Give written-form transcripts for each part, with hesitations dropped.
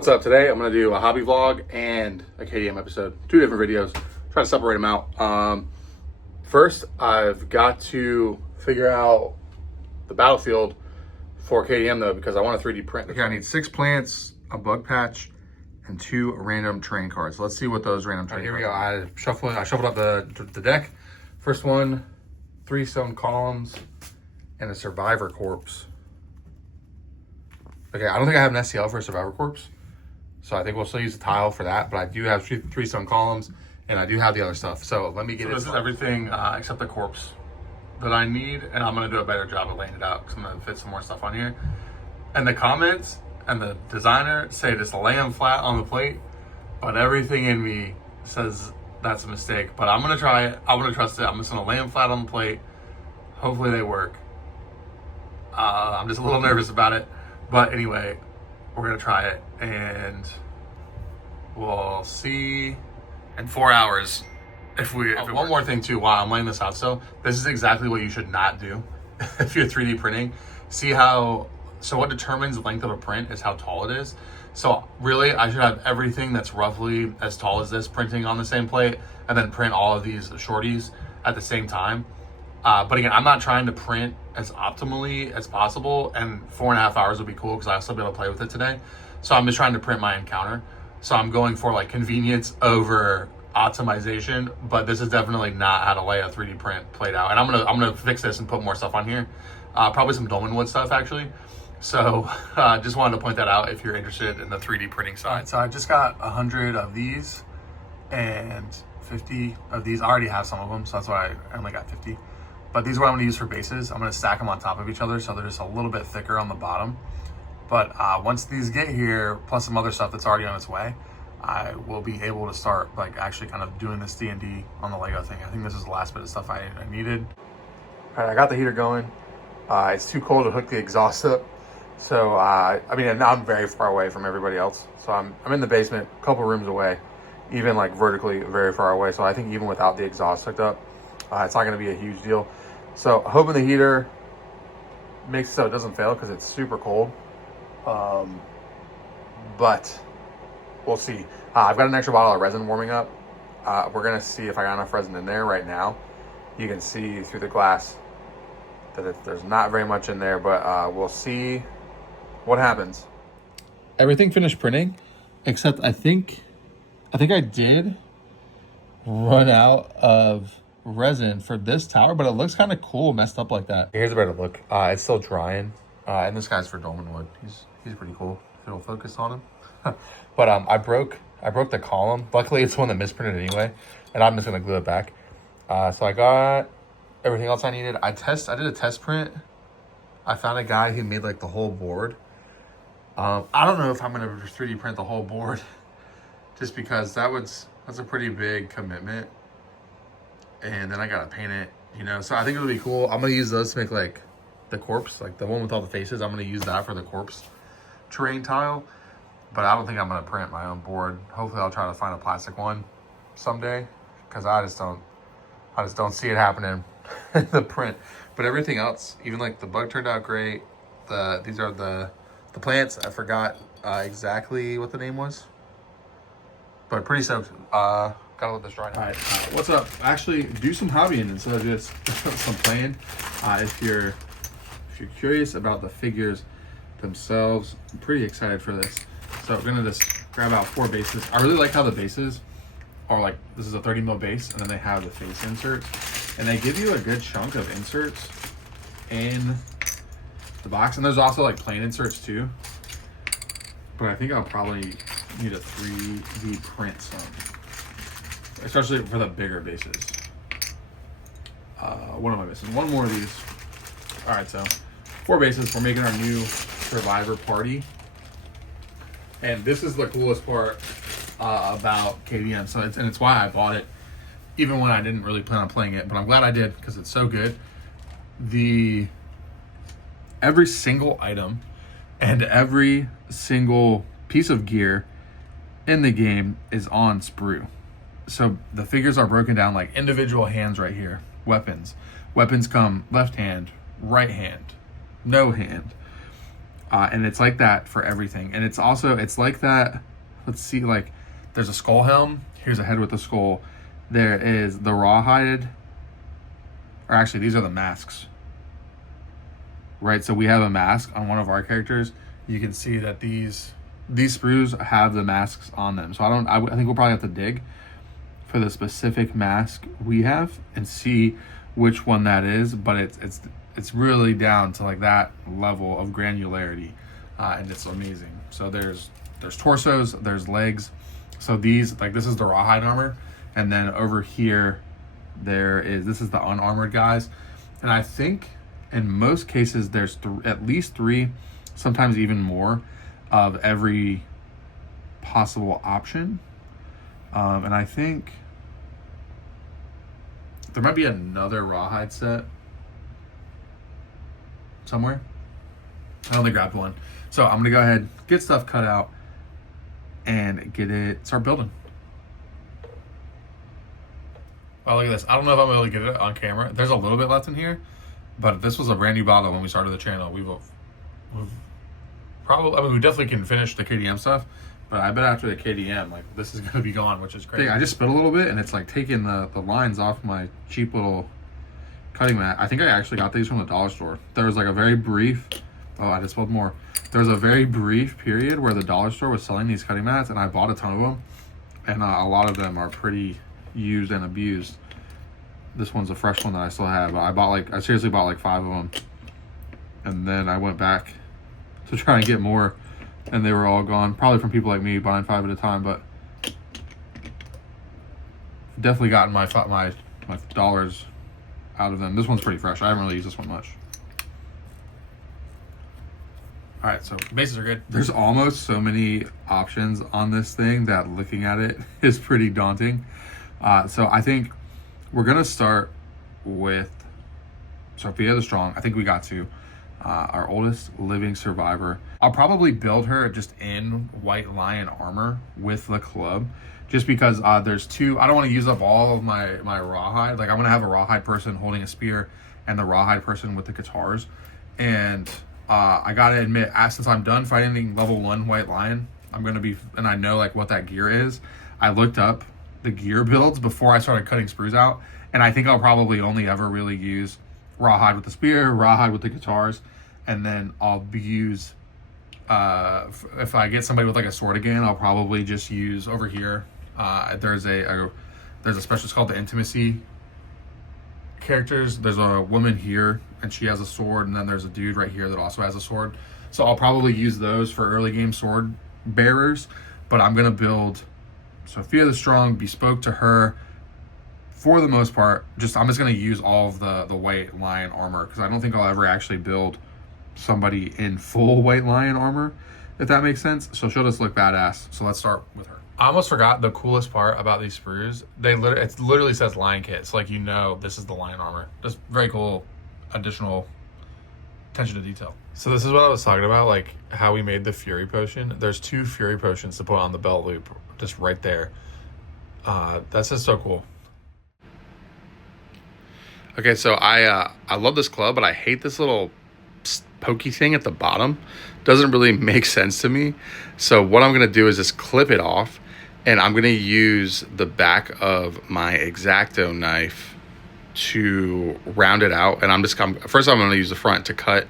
What's up? Today I'm going to do a hobby vlog and a KDM episode. Two different videos. Try to separate them out. First, I've got to figure out the battlefield for KDM though, because I want a 3D print. Okay, I need 6 plants, a bug patch, and 2 random terrain cards. Let's see what those random terrain cards are. Here we go. I shuffled up the deck. First one, 3 stone columns and a survivor corpse. Okay, I don't think I have an STL for a survivor corpse. So I think we'll still use the tile for that, but I do have 3 stone columns and I do have the other stuff. So let me get it. This is everything except the corpse that I need, and I'm gonna do a better job of laying it out because I'm gonna fit some more stuff on here. And the comments and the designer say just lay them flat on the plate, but everything in me says that's a mistake. But I'm gonna try it. I'm gonna trust it. I'm just gonna lay them flat on the plate. Hopefully they work. I'm just a little nervous about it, but anyway, we're gonna try it and we'll see in 4 hours if we. One more thing too, while I'm laying this out, so this is exactly what you should not do if you're 3D printing. See how, so what determines the length of a print is how tall it is. So really, I should have everything that's roughly as tall as this printing on the same plate, and then print all of these shorties at the same time. But again, I'm not trying to print as optimally as possible, and 4.5 hours would be cool because I'll still be able to play with it today. So I'm just trying to print my encounter. So I'm going for like convenience over optimization, but this is definitely not how to lay a 3D print plate out. And I'm gonna fix this and put more stuff on here. Probably some dolmen wood stuff actually. So just wanted to point that out if you're interested in the 3D printing side. All right, so I just got 100 of these and 50 of these. I already have some of them, so that's why I only got 50. But these are what I'm gonna use for bases. I'm gonna stack them on top of each other so they're just a little bit thicker on the bottom. But once these get here, plus some other stuff that's already on its way, I will be able to start like actually kind of doing this D&D on the Lego thing. I think this is the last bit of stuff I needed. All right, I got the heater going. It's too cold to hook the exhaust up. So, I mean, now I'm very far away from everybody else. So I'm in the basement, a couple rooms away, even like vertically very far away. So I think even without the exhaust hooked up, it's not gonna be a huge deal. So hoping the heater makes it so it doesn't fail because it's super cold. But we'll see. I've got an extra bottle of resin warming up. We're gonna see if I got enough resin in there right now. You can see through the glass that there's not very much in there, but we'll see what happens. Everything finished printing, except I think I did run out of resin for this tower, but it looks kind of cool messed up like that. Here's a better look. It's still drying, and this guy's for dolmen wood. He's pretty cool if it'll focus on him. But I broke the column. Luckily it's one that misprinted anyway, and I'm just gonna glue it back. So I got everything else I needed. I did a test print. I found a guy who made like the whole board. I don't know if I'm gonna 3D print the whole board just because that's a pretty big commitment. And then I gotta paint it, you know. So I think it'll be cool. I'm gonna use those to make like the corpse, like the one with all the faces. I'm gonna use that for the corpse terrain tile. But I don't think I'm gonna print my own board. Hopefully I'll try to find a plastic one someday, because I just don't see it happening in the print. But everything else, even like the bug turned out great. These are the plants. I forgot exactly what the name was, but pretty stoked. Gotta let this dry now. All right, what's up? Actually, do some hobbying instead of just some playing. If you're curious about the figures themselves, I'm pretty excited for this. So I'm gonna just grab out 4 bases. I really like how the bases are like, this is a 30 mil base, and then they have the face inserts, and they give you a good chunk of inserts in the box. And there's also like plain inserts too. But I think I'll probably need a 3D print some, especially for the bigger bases. What am I missing? One more of these. All right, so 4 bases. We're making our new survivor party. And this is the coolest part about KDM. So it's why I bought it, even when I didn't really plan on playing it. But I'm glad I did because it's so good. Every single item and every single piece of gear in the game is on sprue. So the figures are broken down like individual hands right here. Weapons come left hand, right hand, no hand. And it's like that for everything. And it's like that. Let's see, like there's a skull helm. Here's a head with a skull. There is the rawhide, or actually these are the masks. Right, so we have a mask on one of our characters. You can see that these sprues have the masks on them. So I think we'll probably have to dig for the specific mask we have and see which one that is, but it's really down to like that level of granularity, and it's amazing. So there's torsos, there's legs. So these, like, this is the rawhide armor, and then over here this is the unarmored guys. And I think in most cases there's at least 3, sometimes even more, of every possible option. And I think there might be another rawhide set somewhere. I only grabbed one. So I'm gonna go ahead, get stuff cut out, and start building. Oh, look at this. I don't know if I'm able to get it on camera. There's a little bit left in here, but this was a brand new bottle when we started the channel. We've probably, I mean, we definitely can finish the KDM stuff, but I bet after the KDM, like, this is gonna be gone, which is crazy. I just spit a little bit, and it's like taking the lines off my cheap little cutting mat. I think I actually got these from the dollar store. There was like a very brief, I just spilled more. There was a very brief period where the dollar store was selling these cutting mats, and I bought a ton of them, and a lot of them are pretty used and abused. This one's a fresh one that I still have. I seriously bought like 5 of them, and then I went back to try and get more, and they were all gone. Probably from people like me buying 5 at a time, but definitely gotten my dollars out of them. This one's pretty fresh. I haven't really used this one much. All right, so bases are good. There's almost so many options on this thing that looking at it is pretty daunting. So I think we're gonna start with Sophia the Strong. I think we got to our oldest living survivor. I'll probably build her just in white lion armor with the club, just because there's 2. I don't want to use up all of my rawhide. Like, I'm gonna have a rawhide person holding a spear and the rawhide person with the guitars. And I gotta admit, since I'm done fighting level 1 white lion, I'm gonna be, and I know like what that gear is. I looked up the gear builds before I started cutting sprues out, and I think I'll probably only ever really use rawhide with the spear, rawhide with the guitars, and then I'll use if I get somebody with like a sword again, I'll probably just use over here. There's a special, it's called the intimacy characters. There's a woman here and she has a sword, and then there's a dude right here that also has a sword. So I'll probably use those for early game sword bearers, but I'm gonna build Sophia the Strong bespoke to her for the most part. I'm just gonna use all of the white lion armor, because I don't think I'll ever actually build somebody in full white lion armor, if that makes sense. So she'll just look badass. So let's start with her. I almost forgot the coolest part about these sprues. It literally says lion kit. So like, you know, this is the lion armor. Just very cool additional attention to detail. So this is what I was talking about, like how we made the fury potion. There's 2 fury potions to put on the belt loop, just right there. That's just so cool. Okay, so I love this club, but I hate this little pokey thing at the bottom. Doesn't really make sense to me. So what I'm gonna do is just clip it off, and I'm gonna use the back of my X-Acto knife to round it out. And first I'm gonna use the front to cut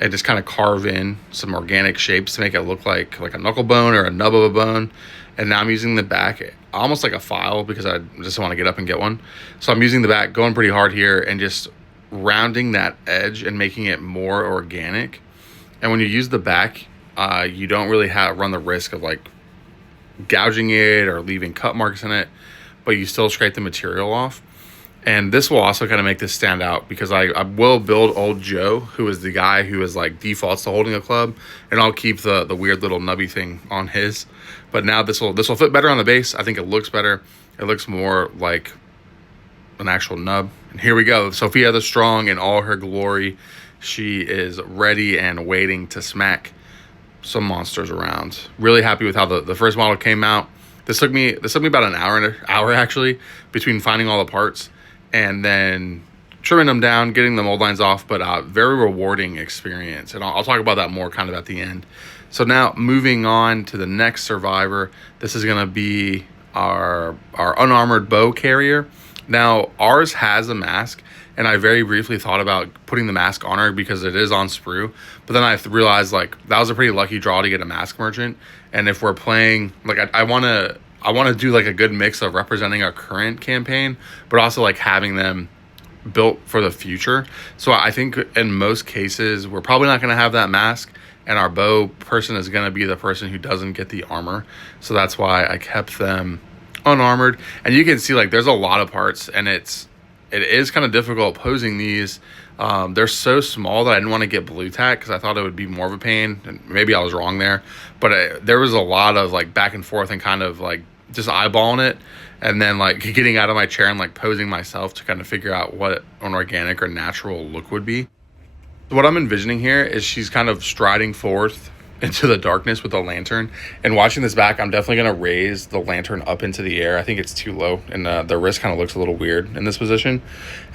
and just kind of carve in some organic shapes to make it look like a knuckle bone or a nub of a bone. And now I'm using the back almost like a file, because I just want to get up and get one. So I'm using the back, going pretty hard here, and just rounding that edge and making it more organic. And when you use the back, you don't really run the risk of like gouging it or leaving cut marks in it, but you still scrape the material off. And this will also kind of make this stand out, because I will build old Joe, who is the guy who is like defaults to holding a club, and I'll keep the weird little nubby thing on his. But now this will fit better on the base. I think it looks better. It looks more like an actual nub. And here we go. Sophia the Strong in all her glory. She is ready and waiting to smack some monsters around. Really happy with how the first model came out. This took me about an hour actually, between finding all the parts and then trimming them down, getting the mold lines off, but very rewarding experience. And I'll talk about that more kind of at the end. So now moving on to the next survivor, this is going to be our unarmored bow carrier. Now ours has a mask, and I very briefly thought about putting the mask on her because it is on sprue, but then I realized like that was a pretty lucky draw to get a mask merchant. And if we're playing, like I want to do like a good mix of representing our current campaign, but also like having them built for the future. So I think in most cases we're probably not going to have that mask, and our bow person is going to be the person who doesn't get the armor. So that's why I kept them unarmored. And you can see like there's a lot of parts, and it is kind of difficult posing these. They're so small that I didn't want to get blue tack because I thought it would be more of a pain, and maybe I was wrong there, but there was a lot of like back and forth and kind of like just eyeballing it, and then like getting out of my chair and like posing myself to kind of figure out what an organic or natural look would be. What I'm envisioning here is she's kind of striding forth into the darkness with a lantern, and watching this back, I'm definitely going to raise the lantern up into the air. I think it's too low, and the wrist kind of looks a little weird in this position.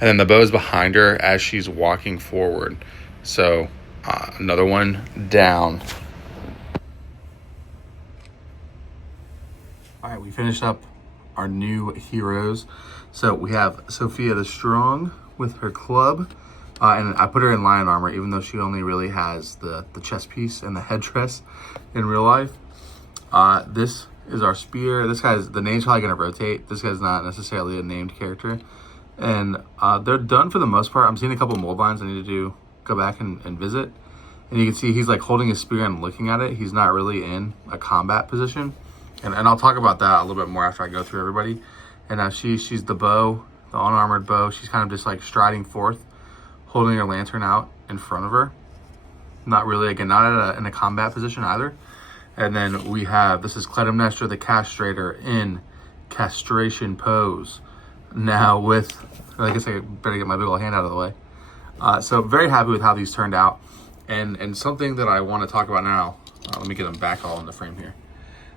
And then the bow is behind her as she's walking forward. So another one down. All right, we finished up our new heroes. So we have Sophia the Strong with her club. And I put her in lion armor, even though she only really has the chest piece and the headdress in real life. This is our spear. This guy's, the name's probably going to rotate. This guy's not necessarily a named character. And they're done for the most part. I'm seeing a couple mold lines I need to go back and visit. And you can see he's like holding his spear and looking at it. He's not really in a combat position. And I'll talk about that a little bit more after I go through everybody. And now she's the bow, the unarmored bow. She's kind of just like striding forth, holding her lantern out in front of her. Not really, again, not in a combat position either. And then we have, this is Clytemnestra the Castrator in castration pose. Now with, I guess I better get my big old hand out of the way. So very happy with how these turned out. And something that I want to talk about now, let me get them back all in the frame here.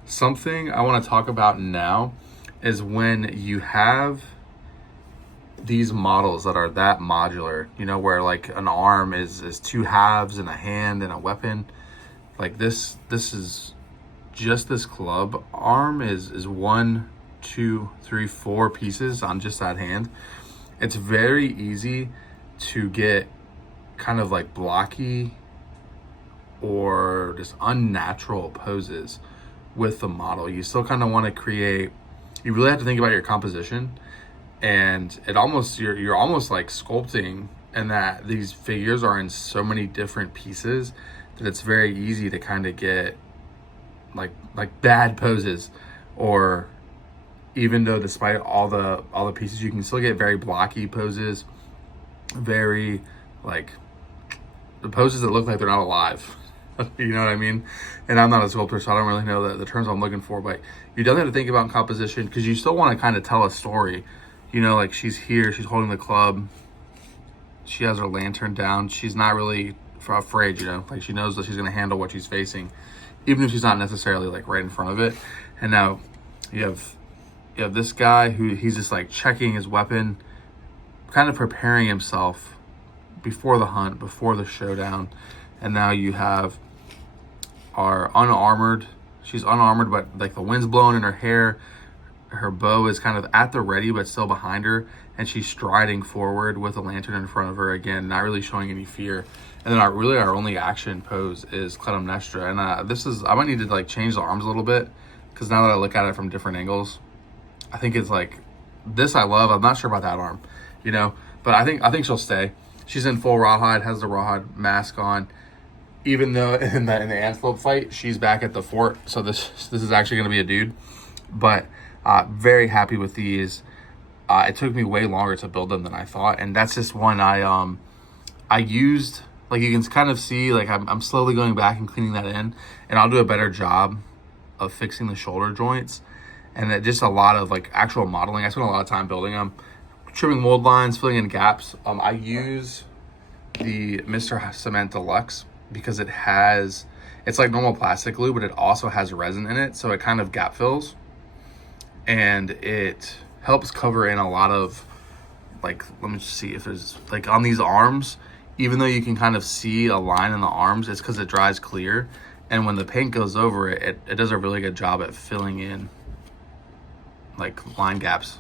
Something I want to talk about now is when you have these models that are that modular, you know, where like an arm is two halves and a hand and a weapon. Like this is just this club arm is 1, 2, 3, 4 pieces on just that hand. It's very easy to get kind of like blocky or just unnatural poses with the model. You still kind of want to create, you really have to think about your composition. And it almost, you're almost like sculpting, and that these figures are in so many different pieces that it's very easy to kind of get like bad poses, or even though despite all the pieces, you can still get very blocky poses, very like the poses that look like they're not alive. You know what I mean? And I'm not a sculptor, so I don't really know the terms I'm looking for, but you definitely have to think about composition, because you still want to kind of tell a story. You know, like she's here, she's holding the club, she has her lantern down, she's not really afraid, you know, like she knows that she's going to handle what she's facing, even if she's not necessarily like right in front of it. And now you have this guy who he's just like checking his weapon, kind of preparing himself before the hunt, before the showdown. And now you have our unarmored, she's unarmored, but like the wind's blowing in her hair. Her bow is kind of at the ready, but still behind her. And she's striding forward with a lantern in front of her. Again, not really showing any fear. And then our only action pose is Clytemnestra. And I might need to like change the arms a little bit, because now that I look at it from different angles, I think it's like, this I love. I'm not sure about that arm, you know, but I think she'll stay. She's in full rawhide, has the rawhide mask on. Even though in the antelope fight, she's back at the fort. So this is actually going to be a dude. But very happy with these. It took me way longer to build them than I thought, and that's just one I used. Like you can kind of see, like I'm slowly going back and cleaning that in, and I'll do a better job of fixing the shoulder joints, and just a lot of like actual modeling. I spent a lot of time building them, trimming mold lines, filling in gaps. I use the Mr. Cement Deluxe because it's like normal plastic glue, but it also has resin in it, so it kind of gap fills. And it helps cover in a lot of like, let me just see if there's, like on these arms, even though you can kind of see a line in the arms, it's because it dries clear. And when the paint goes over it, it does a really good job at filling in like line gaps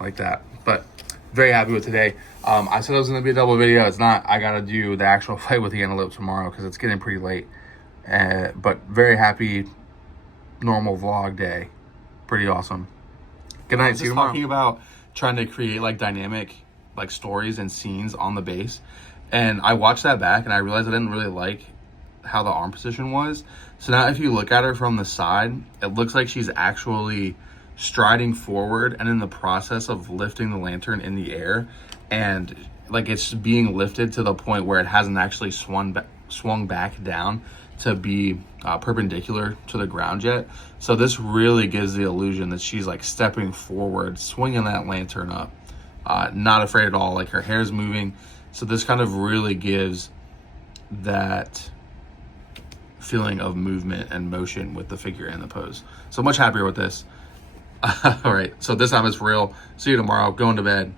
like that. But very happy with today. I said it was going to be a double video. It's not. I got to do the actual fight with the antelope tomorrow because it's getting pretty late. But very happy, normal vlog day. Pretty awesome. Good night. See you tomorrow. Talking about trying to create like dynamic like stories and scenes on the base. And I watched that back and I realized I didn't really like how the arm position was. So now if you look at her from the side, it looks like she's actually striding forward and in the process of lifting the lantern in the air, and like it's being lifted to the point where it hasn't actually swung back down to be perpendicular to the ground yet. So this really gives the illusion that she's like stepping forward, swinging that lantern up, not afraid at all. Like her hair's moving. So this kind of really gives that feeling of movement and motion with the figure and the pose. So much happier with this. All right, so this time it's real. See you tomorrow. Going to bed.